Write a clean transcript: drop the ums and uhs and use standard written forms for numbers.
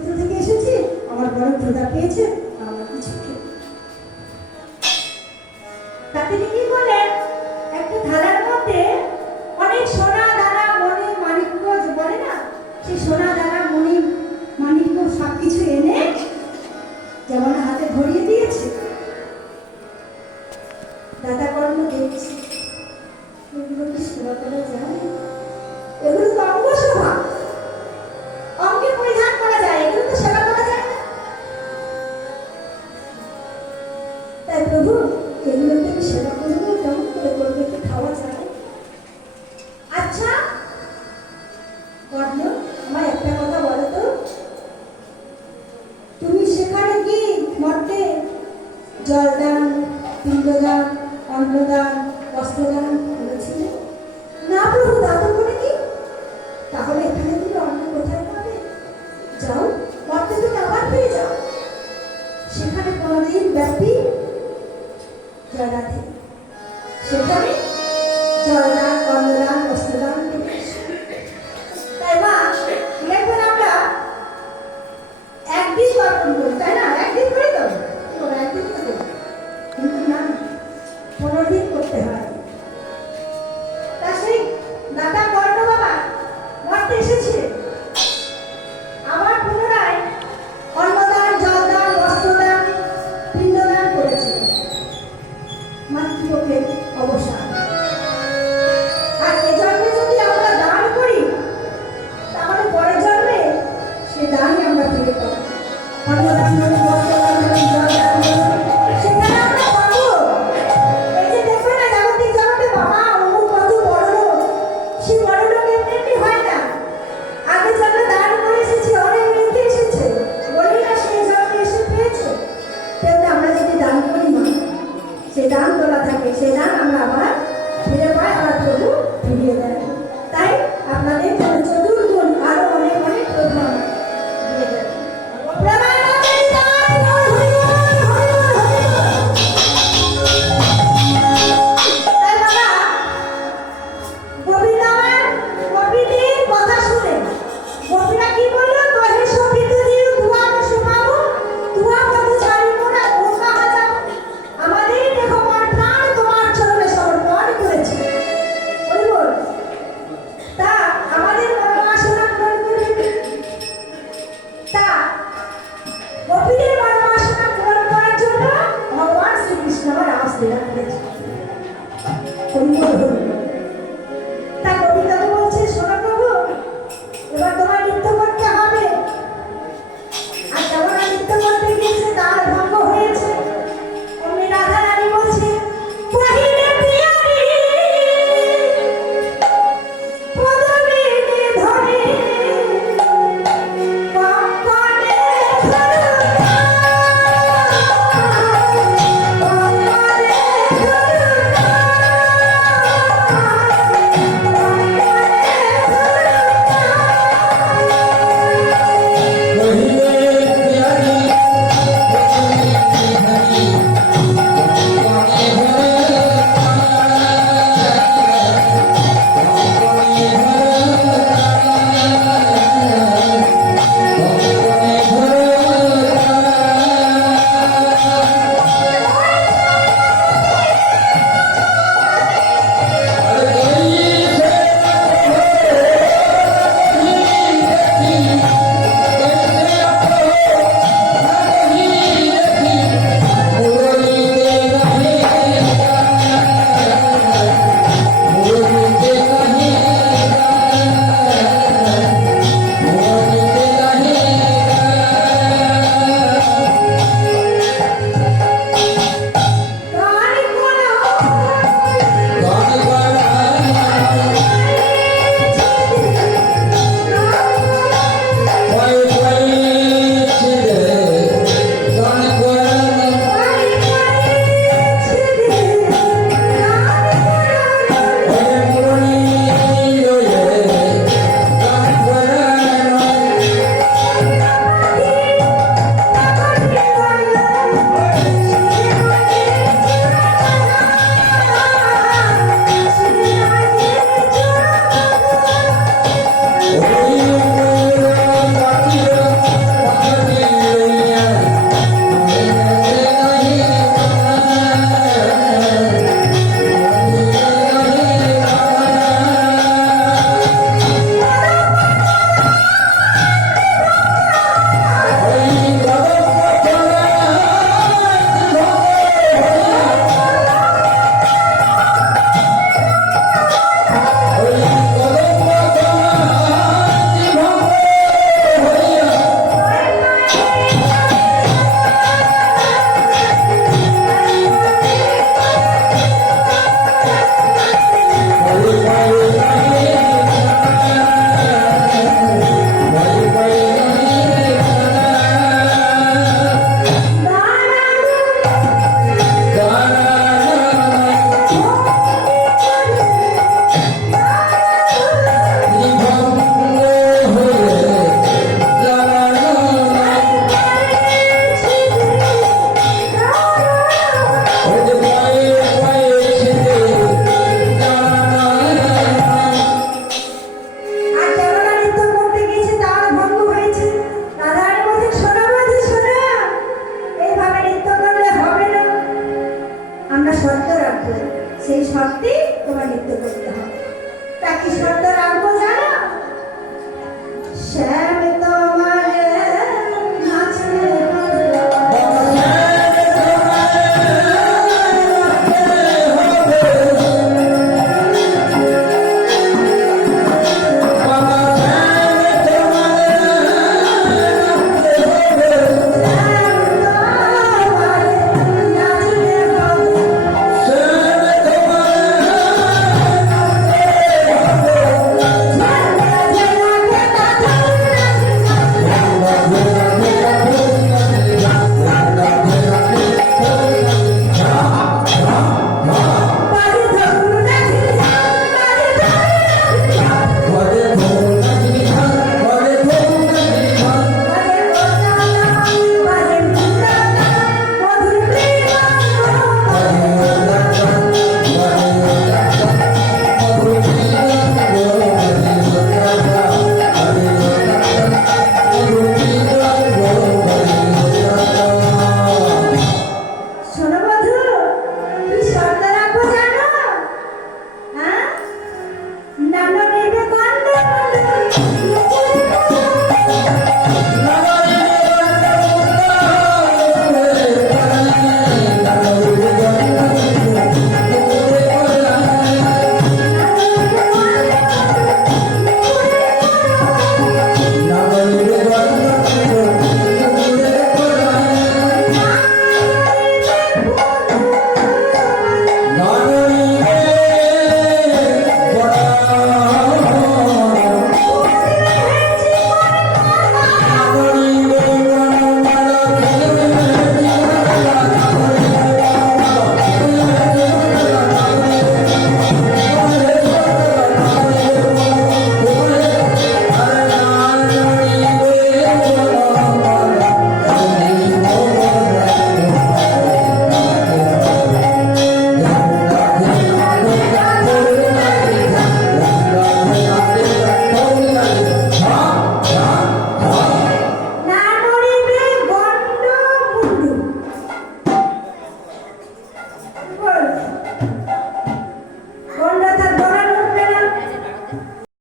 ক্ষেত্র থেকে এসেছি, আমার বড় ক্ষুধা পেয়েছে, আমার কিছু খেয়ে। তা তিনি কি করলেন, একটা থালার মধ্যে অনেক সোনা দানা মণি মাণিক্য যে বলে না, সেই সোনা দানা মণি মাণিক্য সবকিছু এনে যেমন হাতে ধরিয়ে দিয়েছে। দাদা কর্ম দেখছি, এগুলো কি সেবা করা যায়? এগুলো তো অঙ্গ শোভা, অঙ্গে পরিধান করা যায়, এগুলো তো সেবা করা যায় না। তাই প্রভু, এগুলোকে আমি সেবা করবো, কেমন করে করবো, একটু খাওয়া যায়? আচ্ছা কর্ণ, আমার একটা কথা বলো তো, তুমি সেখানে কি মর্তে জলদান, পিণ্ডদান, অন্নদান, বস্ত্রদান করেছিলে? না প্রভু, তা তো করিনি। তাহলে এখানে তুমি অন্ন কোথায় পাবে? যাও, মর্তে তুমি আবার ফিরে যাও, সেখানে কোনদিন ব্যাপী জয়রাধে, সেখানে জলদান, অন্নদান, বস্ত্রদান করে এসো। তাই মা, দেখবেন আমরা একদিন অর্পণ করি, তাই না? একদিন করি তো, একদিন তো দেবো, কিন্তু না, 15 দিন করতে হয়। তা সেই দাদা কর্ণ বাবা মর্তে এসেছিলেন, আবার পুনরায় অন্নদান, জলদান, বস্ত্রদান, পিণ্ডদান করেছিলেন, মাতৃপক্ষের অবসান। আর এ জন্মে যদি আমরা দান করি, তাহলে পরের জন্মে সে দানই আমরা ফিরে পাবো। অন্নদান, বস্ত্রদান, জলদান, সেখানে আমরা পাবো। এই যে দেখবে না জাগতিক জগতে, বাবা অমুক কত বড় লোক, সে বড় লোক এমনি এমনি হয় না। আগে যারা দান করে এসেছে, অনেক নিতে এসেছে, বলি না সেই জন্মে এসে পেয়েছে। তেমনি আমরা যদি দান করি না, সে দান তোলা থাকে, সে দান আমরা আবার ফিরে পাই, আবার প্রভু ফিরিয়ে দেয়। তাই আপনাদের চতুর্গুণ আরো অনেক অনেক প্রভাব দিয়ে দেয়। গোপীদের মনোবাসনা পূরণ করার জন্য ভগবান শ্রীকৃষ্ণ আমার আওয়াজ দেওয়া করেছে।